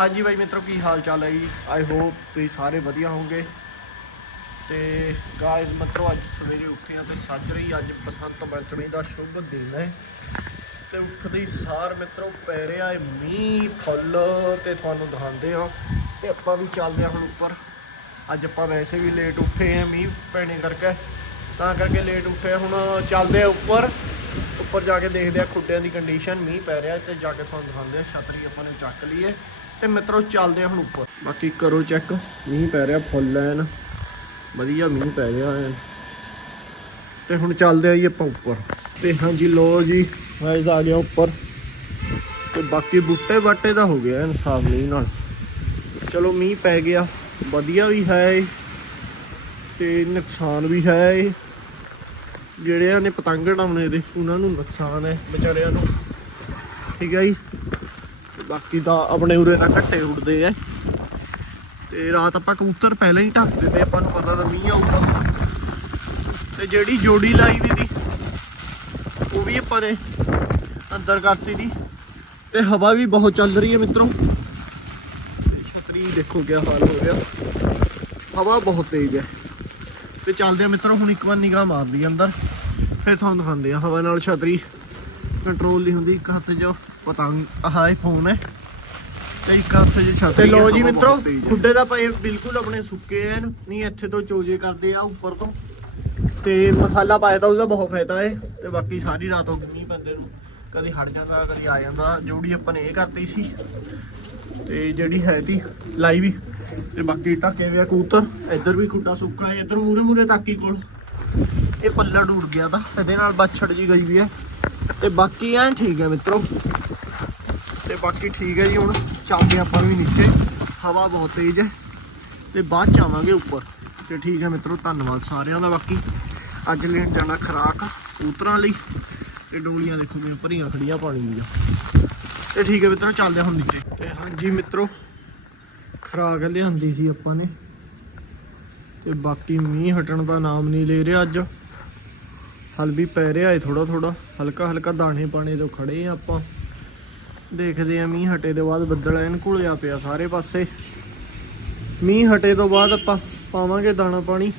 ਹਾਂਜੀ ਬਾਈ ਮਿੱਤਰੋ, ਕੀ ਹਾਲ ਚਾਲ ਹੈ ਜੀ? ਆਈ ਹੋਪ ਤੁਸੀਂ ਸਾਰੇ ਵਧੀਆ ਹੋਵੋਗੇ। ਤੇ ਗਾਇਸ ਮਿੱਤਰੋ, ਅੱਜ ਸਵੇਰੇ ਉੱਠੇ ਆ ਤੇ ਸੱਜ ਰਹੀ ਅੱਜ ਬਸੰਤ ਪੰਚਮੀ ਦਾ ਸ਼ੁਭ ਦਿਨ ਹੈ। ਤੇ ਉੱਠਦੇ ਸਾਰ ਮਿੱਤਰੋ, ਪੈ ਰਿਹਾ ਹੈ ਮੀਂਹ, ਫੁੱਲ ਤੇ ਤੁਹਾਨੂੰ ਦਿਖਾਉਂਦੇ ਆ ਤੇ ਆਪਾਂ ਵੀ ਚੱਲਦੇ ਆ ਹੁਣ ਉੱਪਰ। ਅੱਜ ਆਪਾਂ ਵੈਸੇ ਵੀ ਲੇਟ ਉੱਠੇ ਆ ਮੀਂਹ ਪੈਣੇ ਕਰਕੇ। ਤਾਂ ਕਰਕੇ ਲੇਟ ਉੱਠੇ ਹੁਣ ਚੱਲਦੇ ਆ ਉੱਪਰ। ਉੱਪਰ ਜਾ ਕੇ ਦੇਖਦੇ ਆ ਖੁੱਡਿਆਂ ਦੀ ਕੰਡੀਸ਼ਨ ਮੀਂਹ ਪੈ ਰਿਹਾ ਤੇ ਜਾ ਕੇ ਤੁਹਾਨੂੰ ਦਿਖਾਉਂਦੇ ਆ ਛਤਰੀ ਆਪਾਂ ਨੇ ਚੱਕ ਲਈਏ। ਤੇ ਮਿੱਤਰੋ ਚੱਲਦੇ ਆ ਹੁਣ ਉੱਪਰ। ਬਾਕੀ ਕਰੋ ਚੈੱਕ ਮੀਂਹ ਪੈ ਰਿਹਾ, ਫੁੱਲ ਐਨ। ਵਧੀਆ ਮੀਂਹ ਪੈ ਰਿਹਾ ਐਨ। ਤੇ ਹੁਣ ਚੱਲਦੇ ਆ ਜੀ ਆਪਾਂ ਉੱਪਰ। ਤੇ ਹਾਂਜੀ ਲੋ ਜੀ ਗਾਇਸ ਆ ਗਿਆ ਉੱਪਰ। ਤੇ ਬਾਕੀ ਬੂਟੇ ਬਾਟੇ ਦਾ ਹੋ ਗਿਆ ਇਨਸਾਫ ਮੀਂਹ ਨਾਲ। ਚਲੋ, ਮੀਂਹ ਪੈ ਗਿਆ। ਵਧੀਆ ਵੀ ਹੈ ਇਹ। ਤੇ ਨੁਕਸਾਨ ਵੀ ਹੈ ਇਹ। ਜਿਹੜਿਆਂ ਨੇ ਪਤੰਗ ਉਡਾਉਣੇ ਦੇ ਉਹਨਾਂ ਨੂੰ ਨੁਕਸਾਨ ਹੈ, ਵਿਚਾਰਿਆਂ ਨੂੰ। ਠੀਕ ਹੈ ਜੀ? ਬਾਕੀ ਤਾਂ ਆਪਣੇ ਉਰੇ ਤਾਂ ਘੱਟੇ ਉੱਡਦੇ ਐ। ਤੇ ਰਾਤ ਆਪਾਂ ਕਬੂਤਰ ਪਹਿਲਾਂ ਹੀ ਢੱਕ ਦਿੱਤੇ ਆਪਾਂ ਨੂੰ ਪਤਾ ਤਾਂ ਮੀਂਹ ਆਊਗਾ। ਤੇ ਜਿਹੜੀ ਜੋੜੀ ਲਾਈ ਵੀ ਦੀ, ਉਹ ਵੀ ਆਪਾਂ ਨੇ ਅੰਦਰ ਕਰਤੀ ਦੀ। ਤੇ ਹਵਾ ਵੀ ਬਹੁਤ ਚੱਲ ਰਹੀ ਹੈ ਮਿੱਤਰੋ। ਤੇ ਛਤਰੀ ਦੇਖੋ ਕਿਆ ਹਾਲ ਹੋ ਰਿਹਾ ਹਵਾ ਬਹੁਤ ਤੇਜ਼ ਹੈ ਤੇ ਚੱਲਦੇ ਆ ਮਿੱਤਰੋ, ਹੁਣ ਇੱਕ ਵਾਰ ਨਿਗਾਹ ਮਾਰਦੀ ਅੰਦਰ। ਫਿਰ ਤੁਹਾਨੂੰ ਦਿਖਾਉਂਦੇ ਆ, ਹਵਾ ਨਾਲ ਛਤਰੀ ਕੰਟਰੋਲ ਨਹੀਂ ਹੁੰਦੀ, ਇੱਕ ਹੱਥ 'ਚ। ਪਤੰਗ ਆਹ ਇਹ ਫੋਨ ਹੈ। ਤੇ ਇੱਕ ਹੱਥ 'ਚ ਛਤਰੀ ਤੇ ਲੋ ਜੀ ਮਿੱਤਰੋ ਖੁੱਡੇ ਦਾ ਪਏ ਬਿਲਕੁਲ ਆਪਣੇ ਸੁੱਕੇ ਐਨ ਨਹੀਂ ਇੱਥੇ ਤੋਂ ਚੋਜੇ ਕਰਦੇ ਆ ਉੱਪਰ ਤੋਂ। ਤੇ ਮਸਾਲਾ ਪਾਇਆ ਤਾਂ ਉਹਦਾ ਬਹੁਤ ਫਾਇਦਾ ਏ ਤੇ ਬਾਕੀ ਸਾਰੀ ਰਾਤ ਹੋ ਗਈ ਪੈਂਦੇ ਨੂੰ। ਕਦੀ ਹਟ ਜਾਂਦਾ ਕਦੀ ਆ ਜਾਂਦਾ ਜੋੜੀ ਆਪਾਂ ਨੇ ਇਹ ਕਰਤੀ ਸੀ। ਤੇ ਜਿਹੜੀ ਹੈ ਤੀ ਲਾਈ ਵੀ। ਤੇ ਬਾਕੀ ਢੱਕੇ ਹੋਏ ਆ ਕਬੂਤਰ। ਇੱਧਰ ਵੀ ਖੁੱਡਾ ਸੁੱਕਾ ਹੈ ਇੱਧਰ ਮੂਰੇ ਮੂਰੇ ਤਾਕੀ ਕੋਲ। ਇਹ ਪੱਲੜ ਉੜ ਗਿਆ ਤਾਂ ਇਹਦੇ ਨਾਲ ਬਾਛੜ ਜੀ ਗਈ ਵੀ ਹੈ ਤੇ ਬਾਕੀ ਐ ਠੀਕ ਹੈ ਮਿੱਤਰੋ। ਤੇ ਬਾਕੀ ਠੀਕ ਹੈ ਜੀ, ਹੁਣ ਚੱਲਦੇ ਆਪਾਂ ਵੀ ਨੀਚੇ। ਹਵਾ ਬਹੁਤ ਤੇਜ਼ ਹੈ ਤੇ ਬਾਅਦ ਚ ਆਵਾਂਗੇ ਉੱਪਰ। ਤੇ ਠੀਕ ਹੈ ਮਿੱਤਰੋ, ਧੰਨਵਾਦ ਸਾਰਿਆਂ ਦਾ ਬਾਕੀ। ਅੱਜ ਲੈਣ ਜਾਣਾ ਖਰਾਕ ਕਬੂਤਰਾਂ ਲਈ। ਤੇ ਡੋਲੀਆਂ ਦੇਖੋ ਕਿਵੇਂ ਭਰੀਆਂ ਖੜੀਆਂ ਪਾਣੀ ਦੀਆਂ। ਤੇ ਠੀਕ ਹੈ ਮਿੱਤਰੋ, ਚੱਲਦੇ ਹੁਣ ਨੀਚੇ। ਤੇ ਹਾਂਜੀ ਮਿੱਤਰੋ, ਖਰਾਕ ਲਿਆਂਦੀ ਸੀ ਆਪਾਂ ਨੇ। ਤੇ ਬਾਕੀ ਮੀਂਹ ਹਟਣ ਦਾ ਨਾਮ ਨਹੀਂ ਲੈ ਰਿਹਾ ਅੱਜ। ਹਲ ਵੀ ਪੈ ਰਿਹਾ ਏ ਥੋੜਾ ਥੋੜਾ ਹਲਕਾ ਹਲਕਾ ਦਾਣੇ ਪਾਣੇ ਤੋਂ ਖੜੇ ਆ ਆਪਾਂ। ਦੇਖਦੇ ਆ ਮੀਂਹ ਹਟੇ ਦੇ ਬਾਅਦ ਬੱਦਲ ਐਨ ਘੁਲਿਆ ਪਿਆ ਸਾਰੇ ਪਾਸੇ। ਮੀਂਹ ਹਟੇ ਤੋਂ ਬਾਅਦ ਆਪਾਂ ਪਾਵਾਂਗੇ ਦਾਣਾ ਪਾਣੀ।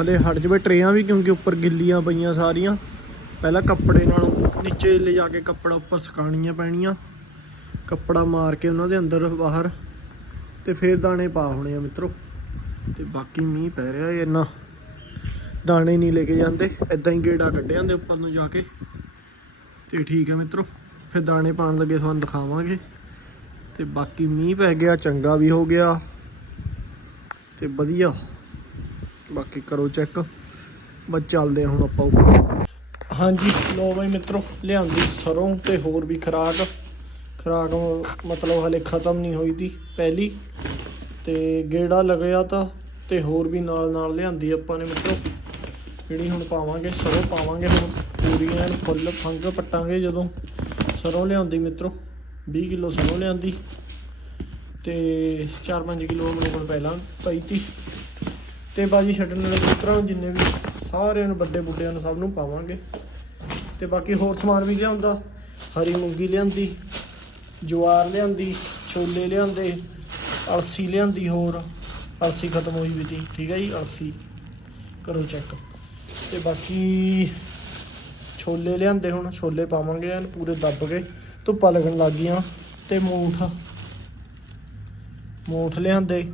ਹਲੇ ਹਟ ਜਵੇ ਟਰੇਆਂ ਵੀ ਕਿਉਂਕਿ ਉੱਪਰ ਗਿੱਲੀਆਂ ਪਈਆਂ ਸਾਰੀਆਂ। ਪਹਿਲਾਂ ਕੱਪੜੇ ਨਾਲੋਂ ਨੀਚੇ ਲੈ ਜਾ ਕੇ ਕੱਪੜਾ ਉੱਪਰ ਸੁਕਾਉਣੀਆਂ ਪੈਣੀਆਂ। ਕੱਪੜਾ ਮਾਰ ਕੇ ਉਹਨਾਂ ਦੇ ਅੰਦਰ ਬਾਹਰ। ਤੇ ਫਿਰ ਦਾਣੇ ਪਾ ਹੋਣੇ ਆ ਮਿੱਤਰੋ। ਤੇ ਬਾਕੀ ਮੀਂਹ ਪੈ ਰਿਹਾ ਏ ਇੰਨਾ। ਦਾਣੇ ਨਹੀਂ ਲੈ ਕੇ ਜਾਂਦੇ ਐਦਾਂ ਹੀ ਗੇੜਾ ਕੱਢ ਜਾਂਦੇ ਉੱਪਰ ਨੂੰ ਜਾ ਕੇ। ਤੇ ਠੀਕ ਹੈ ਮਿੱਤਰੋ, ਫਿਰ ਦਾਣੇ ਪਾਣ ਲੱਗੇ, ਤੁਹਾਨੂੰ ਦਿਖਾਵਾਂਗੇ। ਤੇ ਬਾਕੀ ਮੀਂਹ ਪੈ ਗਿਆ, ਚੰਗਾ ਵੀ ਹੋ ਗਿਆ। ਤੇ ਵਧੀਆ। ਬਾਕੀ ਕਰੋ ਚੈੱਕ। ਬਸ ਚੱਲਦੇ ਹਾਂ ਹੁਣ ਆਪਾਂ ਉੱਪਰ। ਹਾਂਜੀ ਲੋ ਬਈ ਮਿੱਤਰੋ, ਲਿਆਂਦੀ ਸਰੋਂ ਤੇ ਹੋਰ ਵੀ ਖਰਾਕ। ਖਰਾਕ ਮਤਲਬ ਹਲੇ ਖਤਮ ਨਹੀਂ ਹੋਈ ਦੀ, ਪਹਿਲੀ। ਤੇ ਗੇੜਾ ਲੱਗਿਆ ਤਾਂ, ਤੇ ਹੋਰ ਵੀ ਨਾਲ ਨਾਲ ਲਿਆਂਦੀ ਆਪਾਂ ਨੇ ਮਿੱਤਰੋ। ਜਿਹੜੀ ਹੁਣ ਪਾਵਾਂਗੇ? ਸਰੋਂ ਪਾਵਾਂਗੇ ਹੁਣ ਪੂਰੀ ਐਨ ਫੁੱਲ ਫੰਗ ਪੱਟਾਂਗੇ ਜਦੋਂ। ਸਰੋਂ ਲਿਆਉਂਦੀ ਮਿੱਤਰੋ 20 ਕਿਲੋ ਸਰੋਂ ਲਿਆਂਦੀ। ਤੇ 4-5 ਕਿਲੋ ਮੇਰੇ ਕੋਲ ਪਹਿਲਾਂ ਪਈ ਤੀ। ਤੇ ਬਾਜੀ ਛੱਡਣ ਵਾਲੇ ਕਬੂਤਰਾਂ ਜਿੰਨੇ ਵੀ ਸਾਰਿਆਂ ਨੂੰ ਵੱਡੇ ਬੁੱਢਿਆਂ ਨੂੰ ਸਭ ਨੂੰ ਪਾਵਾਂਗੇ। ਤੇ ਬਾਕੀ ਹੋਰ ਸਮਾਨ ਵੀ ਲਿਆਉਂਦਾ। ਹਰੀ ਮੂੰਗੀ ਲਿਆਂਦੀ, ਜਵਾਰ ਲਿਆਂਦੀ, ਛੋਲੇ ਲਿਆਂਦੇ, ਅਲਸੀ ਲਿਆਂਦੀ ਹੋਰ। ਅਲਸੀ ਖਤਮ ਹੋਈ ਵੀ ਤੀ। ਠੀਕ ਹੈ ਜੀ, ਅਲਸੀ। ਕਰੋ ਚੈੱਕ ਤੇ ਬਾਕੀ ਛੋਲੇ ਲਿਆਂਦੇ ਹੁਣ, ਛੋਲੇ ਪਾਵਾਂਗੇ ਐਨ ਪੂਰੇ ਦੱਬ ਕੇ। ਧੁੱਪਾਂ ਲੱਗਣ ਲੱਗ ਗਈਆਂ ਤੇ ਮੂਠ। ਮੂਠ ਲਿਆਂਦੇ,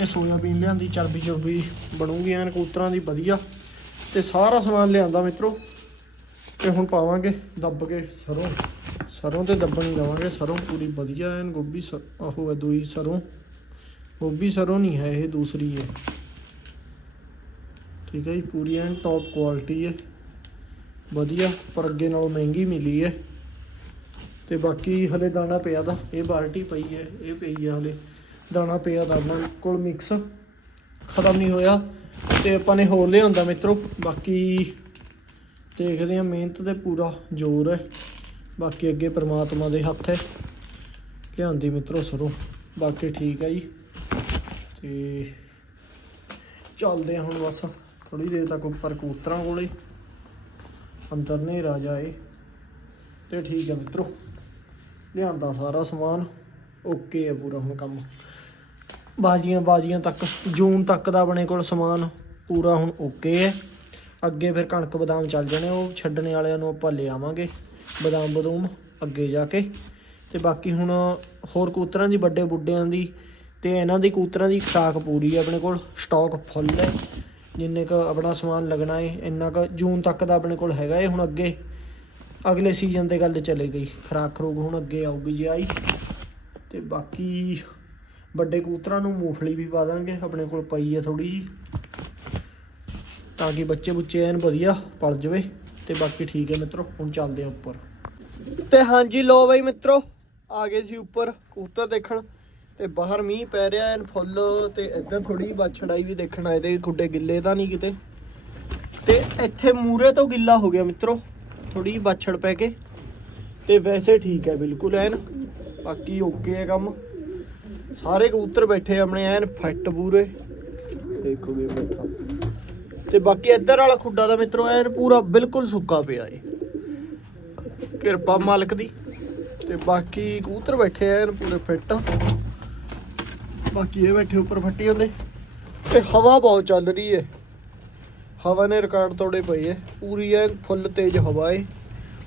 ਇਹ ਸੋਇਆਬੀਨ ਲਿਆਂਦੀ, ਚਰਬੀ ਚਰਬੀ ਬਣੂਗੀ ਐਨ ਕੂਤਰਾਂ ਦੀ, ਵਧੀਆ। ਤੇ ਸਾਰਾ ਸਮਾਨ ਲਿਆਂਦਾ ਮਿੱਤਰੋ। ਤੇ ਹੁਣ ਪਾਵਾਂਗੇ ਦੱਬ ਕੇ ਸਰੋਂ। ਸਰੋਂ ਤੇ ਦੱਬਣੀ ਲਵਾਂਗੇ ਸਰੋਂ ਪੂਰੀ ਵਧੀਆ ਐਨ ਗੋਭੀ ਸ- ਉਹ ਹੈ ਦੂਈ ਸਰੋਂ। ਗੋਭੀ ਸਰੋਂ ਨਹੀਂ ਹੈ, ਇਹ ਦੂਸਰੀ ਹੈ। ਠੀਕ ਹੈ ਜੀ ਪੂਰੀ ਐਨ ਟੌਪ ਕੁਆਲਿਟੀ ਹੈ। ਵਧੀਆ, ਪਰ ਅੱਗੇ ਨਾਲੋਂ ਮਹਿੰਗੀ ਮਿਲੀ ਹੈ। ਤੇ ਬਾਕੀ ਹਲੇ ਦਾਣਾ ਪਿਆ ਦਾ, ਇਹ ਬਾਲਟੀ ਪਈ ਹੈ, ਇਹ ਪਈ ਹੈ ਹਲੇ। ਦਾਣਾ ਪਿਆ ਦਾ ਆਪਣੇ ਕੋਲ ਮਿਕਸ ਖਤਮ ਨਹੀਂ ਹੋਇਆ। ਤੇ ਆਪਾਂ ਨੇ ਹੋਰ ਲਿਆਂਦਾ ਮਿੱਤਰੋ, ਬਾਕੀ ਦੇਖਦੇ ਆ ਮਿਹਨਤ ਤੇ ਪੂਰਾ ਜ਼ੋਰ ਹੈ। ਬਾਕੀ ਅੱਗੇ ਪ੍ਰਮਾਤਮਾ ਦੇ ਹੱਥ ਹੈ। ਲਿਆਂਦੀ ਮਿੱਤਰੋ ਸਰੋਂ, ਬਾਕੀ ਠੀਕ ਹੈ ਜੀ। ਤੇ ਚੱਲਦੇ ਆ ਹੁਣ ਬਸ। ਥੋੜੀ ਦੇਰ ਤੱਕ ਉੱਪਰ ਕਬੂਤਰਾਂ ਕੋਲੇ। ਅੰਦਰ ਨਹੀਂ ਰਾਜਾ ਏ ਤੇ ਠੀਕ ਹੈ ਮਿੱਤਰੋ, ਲਿਆਂਦਾ ਸਾਰਾ ਸਮਾਨ। ਓਕੇ ਹੈ ਪੂਰਾ ਹੁਣ ਕੰਮ। ਬਾਜੀਆਂ ਬਾਜੀਆਂ ਤੱਕ, ਜੂਨ ਤੱਕ ਦਾ ਆਪਣੇ ਕੋਲ ਸਮਾਨ ਪੂਰਾ ਹੁਣ ਓਕੇ ਹੈ। ਅੱਗੇ ਫਿਰ ਕਣਕ ਬਦਾਮ ਚੱਲ ਜਾਣੇ, ਉਹ ਛੱਡਣੇ ਵਾਲਿਆਂ ਨੂੰ ਆਪਾਂ ਲੈ ਆਵਾਂਗੇ ਬਦਾਮ ਬਦੂਮ ਅੱਗੇ ਜਾ ਕੇ। ਤੇ ਬਾਕੀ ਹੁਣ ਹੋਰ ਕੂਤਰਾਂ ਦੀ ਵੱਡੇ ਬੁੱਢਿਆਂ ਦੀ ਤੇ ਇਹਨਾਂ ਦੀ ਕੂਤਰਾਂ ਦੀ ਖਰਾਕ ਪੂਰੀ ਹੈ ਆਪਣੇ ਕੋਲ, ਸਟਾਕ ਫੁੱਲ ਹੈ। ਜਿੰਨੇ ਕ ਆਪਣਾ ਸਮਾਨ ਲੱਗਣਾ ਏ, ਇੰਨਾ ਕ ਜੂਨ ਤੱਕ ਦਾ ਆਪਣੇ ਕੋਲ ਹੈਗਾ ਏ ਹੁਣ ਅੱਗੇ। ਅਗਲੇ ਸੀਜ਼ਨ ਤੇ ਗੱਲ ਚਲੇ ਗਈ। ਖਰਾਕ ਖਰੂਕ ਹੁਣ ਅੱਗੇ ਆਊਗੀ ਜੀ ਆਈ। ਤੇ ਬਾਕੀ ਵੱਡੇ ਕੂਤਰਾਂ ਨੂੰ ਮੂੰਗਫਲੀ ਵੀ ਪਾ ਦਾਂਗੇ, ਆਪਣੇ ਕੋਲ ਪਈ ਹੈ ਥੋੜੀ ਜੀ। ਤਾਂ ਕਿ ਬੱਚੇ ਬੁੱਚੇ ਐਨ ਵਧੀਆ ਪਲ ਜਵੇ। ਤੇ ਬਾਕੀ ਠੀਕ ਹੈ ਮਿੱਤਰੋ, ਹੁਣ ਚੱਲਦੇ ਆ ਉੱਪਰ। ਤੇ ਹਾਂਜੀ ਲੋ ਬਈ ਮਿੱਤਰੋ, ਆ ਗਏ ਸੀ ਉੱਪਰ ਕੂਤਰ ਦੇਖਣ। ਤੇ ਬਾਹਰ ਮੀਂਹ ਪੈ ਰਿਹਾ ਐਨ ਫੁੱਲ ਤੇ ਇੱਧਰ ਥੋੜੀ ਬਾਛੜਾਈ ਵੀ ਦੇਖਣ ਆਏ ਤੇ ਖੁੱਡੇ ਗਿੱਲੇ ਤਾਂ ਨਹੀਂ ਕਿਤੇ। ਤੇ ਇੱਥੇ ਮੂਰੇ ਤੋਂ ਗਿੱਲਾ ਹੋ ਗਿਆ ਮਿੱਤਰੋ ਥੋੜੀ ਜਿਹੀ ਬਾਛੜ ਪੈ ਕੇ। ਤੇ ਵੈਸੇ ਠੀਕ ਹੈ ਬਿਲਕੁਲ ਐਨ, ਬਾਕੀ ਓਕੇ ਹੈ ਕੰਮ। ਸਾਰੇ ਕਬੂਤਰ ਬੈਠੇ ਆਪਣੇ ਐਨ, ਫਿੱਟ ਪੂਰੇ। ਦੇਖੋਗੇ ਬੈਠਾ। ਤੇ ਬਾਕੀ ਇੱਧਰ ਵਾਲਾ ਖੁੱਡਾ ਦਾ ਮਿੱਤਰੋ ਐਨ ਪੂਰਾ ਬਿਲਕੁਲ ਸੁੱਕਾ ਪਿਆ ਏ। ਕਿਰਪਾ ਮਾਲਕ ਦੀ। ਤੇ ਬਾਕੀ ਕਬੂਤਰ ਬੈਠੇ ਐਨ ਪੂਰੇ ਫਿੱਟ ਬਾਕੀ ਇਹ ਬੈਠੇ ਉੱਪਰ ਫੱਟੀਆਂ ਦੇ ਤੇ ਹਵਾ ਬਹੁਤ ਚੱਲ ਰਹੀ ਹੈ ਹਵਾ ਨੇ ਰਿਕਾਰਡ ਤੋੜੇ ਪਏ ਏ। ਪੂਰੀ ਐਨ ਫੁੱਲ ਤੇਜ਼ ਹਵਾ ਏ।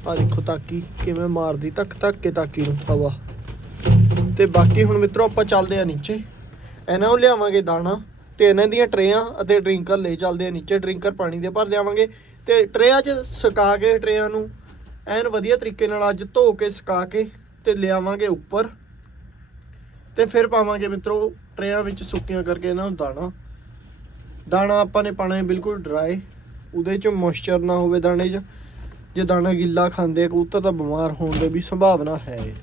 ਆ ਦੇਖੋ ਤਾਕੀ, ਕਿਵੇਂ ਮਾਰਦੀ ਤੱਕ ਤੱਕ ਕੇ ਤਾਕੀ ਨੂੰ ਹਵਾ। ਤੇ ਬਾਕੀ ਹੁਣ ਮਿੱਤਰੋ ਆਪਾਂ ਚੱਲਦੇ ਆ ਨੀਚੇ। ਇਹਨਾਂ ਨੂੰ ਲਿਆਵਾਂਗੇ ਦਾਣਾ ਤੇ ਇਹਨਾਂ ਦੀਆਂ ਟਰੇਆਂ ਅਤੇ ਡਰਿੰਕਰ ਲੈ ਚੱਲਦੇ ਆ ਨੀਚੇ। ਡਰਿੰਕਰ ਪਾਣੀ ਦੇ ਭਰ ਲਿਆਵਾਂਗੇ ਤੇ ਟਰੇਆਂ 'ਚ ਸੁਕਾ ਕੇ ਟਰੇਆਂ ਨੂੰ ਐਨ ਵਧੀਆ ਤਰੀਕੇ ਨਾਲ ਅੱਜ ਧੋ ਕੇ, ਸੁਕਾ ਕੇ ਤੇ ਲਿਆਵਾਂਗੇ ਉੱਪਰ। ਤੇ ਫਿਰ ਪਾਵਾਂਗੇ ਮਿੱਤਰੋ ਟਰੇਆਂ ਵਿੱਚ ਸੁੱਕੀਆਂ ਕਰਕੇ ਇਹਨਾਂ ਨੂੰ ਦਾਣਾ। ਦਾਣਾ ਆਪਾਂ ਨੇ ਪਾਣਾ ਹੈ ਬਿਲਕੁਲ ਡਰਾਈ ਉਹਦੇ 'ਚ ਮੋਇਸਚਰ ਨਾ ਹੋਵੇ ਦਾਣੇ 'ਚ। ਜੇ ਦਾਣਾ ਗਿੱਲਾ ਖਾਂਦੇ ਆ, ਕਬੂਤਰ ਤਾਂ ਬਿਮਾਰ ਹੋਣ ਦੀ ਵੀ ਸੰਭਾਵਨਾ ਹੈ।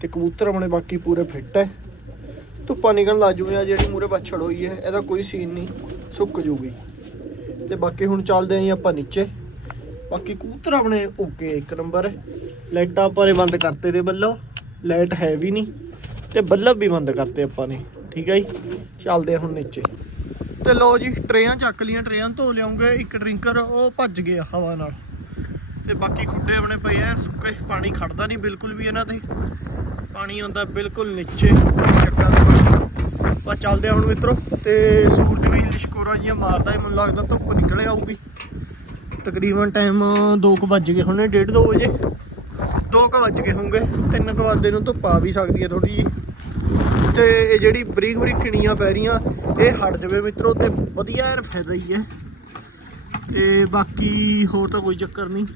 ਤੇ ਕਬੂਤਰ ਆਪਣੇ ਬਾਕੀ ਪੂਰੇ ਫਿੱਟ ਹੈ। ਧੁੱਪਾਂ ਨਿਕਲਣ ਲੱਗ ਜੂਗੀ ਜਿਹੜੀ ਮੂਰੇ ਬੱਛੜ ਹੋਈ ਹੈ, ਇਹਦਾ ਕੋਈ ਸੀਨ ਨਹੀਂ, ਸੁੱਕ ਜੂਗੀ। ਤੇ ਬਾਕੀ ਹੁਣ ਚੱਲਦੇ ਆਂ ਜੀ ਆਪਾਂ ਨੀਚੇ। ਬਾਕੀ ਕਬੂਤਰ ਆਪਣੇ ਓਕੇ ਇੱਕ ਨੰਬਰ ਹੈ। ਲਾਈਟਾਂ ਆਪਾਂ ਨੇ ਬੰਦ ਕਰਤੇ ਦੇ ਵੱਲੋਂ। ਲਾਈਟ ਹੈ ਵੀ ਨਹੀਂ। ਤੇ ਬੱਲਬ ਵੀ ਬੰਦ ਕਰਤੇ ਆਪਾਂ ਨੇ, ਠੀਕ ਹੈ ਜੀ? ਚੱਲਦੇ ਆ ਹੁਣ ਨੀਚੇ। ਤੇ ਲੋ ਜੀ, ਟਰੇਆਂ ਚੱਕ ਲੀਆਂ ਟਰੇਆਂ ਧੋ ਲਿਆਉਂਗੇ, ਇੱਕ ਡਰਿੰਕਰ, ਉਹ ਭੱਜ ਗਿਆ ਹਵਾ ਨਾਲ। ਤੇ ਬਾਕੀ ਖੁੱਡੇ ਆਪਣੇ ਪਏ ਆ, ਸੁੱਕੇ, ਪਾਣੀ ਖੜਦਾ ਨਹੀਂ ਬਿਲਕੁਲ ਵੀ ਇਹਨਾਂ ਤੇ। ਪਾਣੀ ਆਉਂਦਾ ਬਿਲਕੁਲ ਨੀਚੇ ਚੱਕਾ ਦੇ ਬਾਕੀ। ਬਸ ਚੱਲਦੇ ਆ ਹੁਣ ਮਿੱਤਰੋ, ਤੇ ਸੂਰਜ ਵੀ ਲਿਸ਼ਕੋਰਾ ਜੀਆਂ ਮਾਰਦਾ ਮੈਨੂੰ ਲੱਗਦਾ ਧੁੱਪ ਨਿਕਲੇ ਆਊਗੀ। ਤਕਰੀਬਨ ਟਾਈਮ 2 ਵੱਜ ਗਏ ਹੁਣੇ 1:30 2 ਵਜੇ। 2 ਵੱਜ ਗਏ ਹੋਣਗੇ 3 ਵਜੇ ਨੂੰ ਧੁੱਪ ਆ ਵੀ ਸਕਦੀ ਹੈ ਥੋੜੀ ਜੀ ਤੇ ਇਹ ਜਿਹੜੀ ਬਰੀਕ ਬਰੀਕ ਕਿਣੀਆਂ ਪੈ ਰਹੀਆਂ, ਇਹ ਹਟ ਜਾਵੇ ਮਿੱਤਰੋ ਤੇ ਵਧੀਆ ਐਨ ਫਾਇਦਾ ਹੀ ਹੈ। ਤੇ ਬਾਕੀ ਹੋਰ ਤਾਂ ਕੋਈ ਚੱਕਰ ਨਹੀਂ।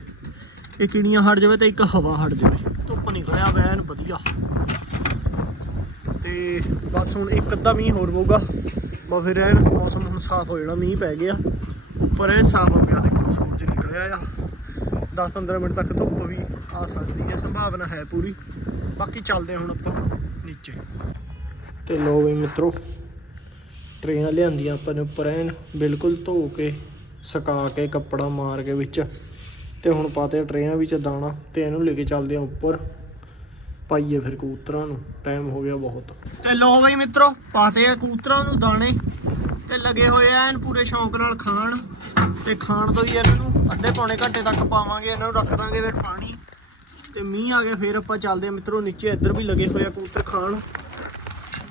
ਇਹ ਕਿਣੀਆਂ ਹਟ ਜਾਵੇ ਤੇ ਇੱਕ ਹਵਾ ਹਟ ਜਾਵੇ। ਧੁੱਪ ਨਿਕਲਿਆ, ਵੈਨ ਵਧੀਆ। ਤੇ ਬਸ ਹੁਣ ਇੱਕ ਅੱਧਾ ਮੀਂਹ ਹੋਰ ਪਊਗਾ ਬਸ ਫਿਰ ਐਨ ਮੌਸਮ ਹੁਣ ਸਾਫ਼ ਹੋ ਜਾਣਾ, ਮੀਂਹ ਪੈ ਗਿਆ। ਉੱਪਰ ਐਨ ਸਾਫ਼ ਹੋ ਗਿਆ, ਦੇਖੋ, ਸੂਰਜ ਨਿਕਲਿਆ ਆ। 10-15 ਮਿੰਟ ਤੱਕ ਧੁੱਪ ਵੀ ਆ ਸਕਦੀ ਹੈ, ਸੰਭਾਵਨਾ ਹੈ ਪੂਰੀ। ਬਾਕੀ ਚੱਲਦੇ ਹਾਂ ਹੁਣ ਆਪਾਂ ਨੀਚੇ। ਤੇ ਲੋ ਵੀ ਮਿੱਤਰੋ ਟਰੇਆਂ ਲਿਆਂਦੀਆਂ ਆਪਾਂ ਨੇ ਉੱਪਰ ਐਨ, ਬਿਲਕੁਲ ਧੋ ਕੇ, ਸੁਕਾ ਕੇ, ਕੱਪੜਾ ਮਾਰ ਕੇ ਵਿੱਚ। ਤੇ ਹੁਣ ਪਾਤੇ ਟਰੇਨਾਂ ਵਿੱਚ ਦਾਣਾ ਤੇ ਇਹਨੂੰ ਲੈ ਕੇ ਚੱਲਦੇ ਆ ਉੱਪਰ। ਪਾਈਏ ਫਿਰ ਕਬੂਤਰਾਂ ਨੂੰ ਟਾਈਮ ਹੋ ਗਿਆ ਬਹੁਤ। ਤੇ ਲੋ ਬਈ ਮਿੱਤਰੋ, ਪਾਤੇ ਆ ਕਬੂਤਰਾਂ ਨੂੰ ਦਾਣੇ। ਤੇ ਲੱਗੇ ਹੋਏ ਐਨ ਪੂਰੇ ਸ਼ੌਂਕ ਨਾਲ ਖਾਣ। ਤੇ ਖਾਣ ਤੋਂ ਹੀ ਇਹਨਾਂ ਨੂੰ ਅੱਧੇ ਪੌਣੇ ਘੰਟੇ ਤੱਕ ਪਾਵਾਂਗੇ, ਇਹਨਾਂ ਨੂੰ ਰੱਖ ਦਾਂਗੇ ਫਿਰ ਪਾਣੀ। ਤੇ ਮੀਂਹ ਆ ਗਿਆ, ਫਿਰ ਆਪਾਂ ਚੱਲਦੇ ਆ ਮਿੱਤਰੋ, ਨੀਚੇ ਇੱਧਰ ਵੀ ਲੱਗੇ ਹੋਏ ਆ ਕੂਤਰ ਖਾਣ।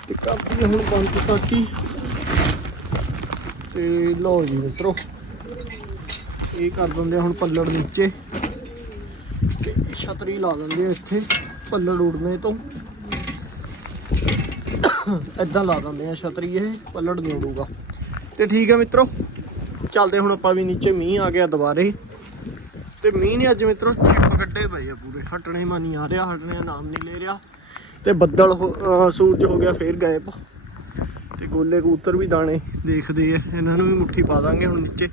ਤੇ ਕਰਦੀ ਹੁਣ ਬੰਦ ਤਾਕੀ ਤੇ ਲਓ ਜੀ ਮਿੱਤਰੋ, ਇਹ ਕਰ ਦਿੰਦੇ ਆ ਹੁਣ ਪੱਲੜ ਨੀਚੇ। ਤੇ ਛਤਰੀ ਲਾ ਦਿੰਦੇ ਆ ਇੱਥੇ, ਪੱਲੜ ਉੜਨੇ ਤੋਂ। ਇਦਾਂ ਲਾ ਦਿੰਦੇ ਆ ਛਤਰੀ ਇਹ, ਪੱਲੜ ਨਹੀਂ ਉੜੂਗਾ। ਤੇ ਠੀਕ ਹੈ ਮਿੱਤਰੋ, ਚੱਲਦੇ ਹੁਣ ਆਪਾਂ ਵੀ ਨੀਚੇ, ਮੀਂਹ ਆ ਗਿਆ ਦੁਬਾਰੇ। ਤੇ ਮੀਂਹ ਨੇ ਅੱਜ ਮਿੱਤਰੋ, ਚਿੱਪ ਕੱਢੇ ਪਏ ਆ ਪੂਰੇ। ਹਟਣੇ ਮਾ ਨਹੀਂ ਆ ਰਿਹਾ, ਹਟਣੇ ਦਾ ਨਾਮ ਨਹੀਂ ਲੈ ਰਿਹਾ। ਤੇ ਬੱਦਲ ਸੂਰਜ ਹੋ ਗਿਆ ਫੇਰ ਗਾਇਬ। ਤੇ ਗੋਲੇ ਕਬੂਤਰ ਵੀ ਦਾਣੇ ਦੇਖਦੇ ਆ। ਇਹਨਾਂ ਨੂੰ ਵੀ ਮੁੱਠੀ ਪਾ ਦਾਂਗੇ ਹੁਣ ਨੀਚੇ।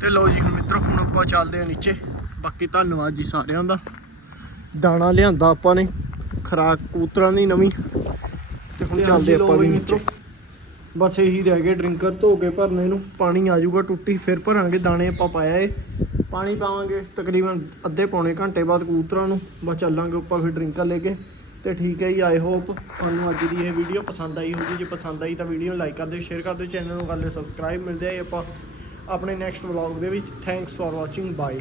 ਤੇ ਲਓ ਜੀ ਹੁਣ ਮਿੱਤਰੋ ਹੁਣ ਆਪਾਂ ਚੱਲਦੇ ਆ ਨੀਚੇ। ਬਾਕੀ ਧੰਨਵਾਦ ਜੀ ਸਾਰਿਆਂ ਦਾ। ਦਾਣਾ ਲਿਆਂਦਾ ਆਪਾਂ ਨੇ ਖਰਾਕ ਕਬੂਤਰਾਂ ਦੀ ਨਵੀਂ। ਤੇ ਹੁਣ ਚੱਲਦੇ ਆਪਾਂ ਵੀ ਨੀਚੇ। ਬਸ ਇਹੀ ਰਹਿ ਗਿਆ ਡਰਿੰਕਰ ਧੋ ਕੇ ਭਰਨੇ ਨੂੰ। ਪਾਣੀ ਆ ਜਾਊਗਾ ਟੁੱਟੀ ਫਿਰ ਭਰਾਂਗੇ ਦਾਣੇ ਆਪਾਂ ਪਾਇਆ ਏ। ਪਾਣੀ ਪਾਵਾਂਗੇ ਤਕਰੀਬਨ ਅੱਧੇ ਪੌਣੇ ਘੰਟੇ ਬਾਅਦ ਕਬੂਤਰਾਂ ਨੂੰ। ਬਸ ਚੱਲਾਂਗੇ ਉੱਪਰ ਫਿਰ ਡਰਿੰਕਰ ਲੈ ਕੇ। ਤੇ ਠੀਕ ਹੈ ਜੀ ਆਈ ਹੋਪ ਤੁਹਾਨੂੰ ਅੱਜ ਦੀ ਇਹ ਵੀਡੀਓ ਪਸੰਦ ਆਈ ਹੋਊਗੀ। ਜੇ ਪਸੰਦ ਆਈ ਤਾਂ ਵੀਡੀਓ ਨੂੰ ਲਾਈਕ ਕਰ ਦਿਓ ਸ਼ੇਅਰ ਕਰ ਦਿਓ ਚੈਨਲ ਨੂੰ ਕਰ ਲਿਓ ਸਬਸਕ੍ਰਾਈਬ ਮਿਲਦੇ ਆ ਆਪਾਂ ਆਪਣੇ ਨੈਕਸਟ ਵਲੌਗ ਦੇ ਵਿੱਚ। Thanks for watching bye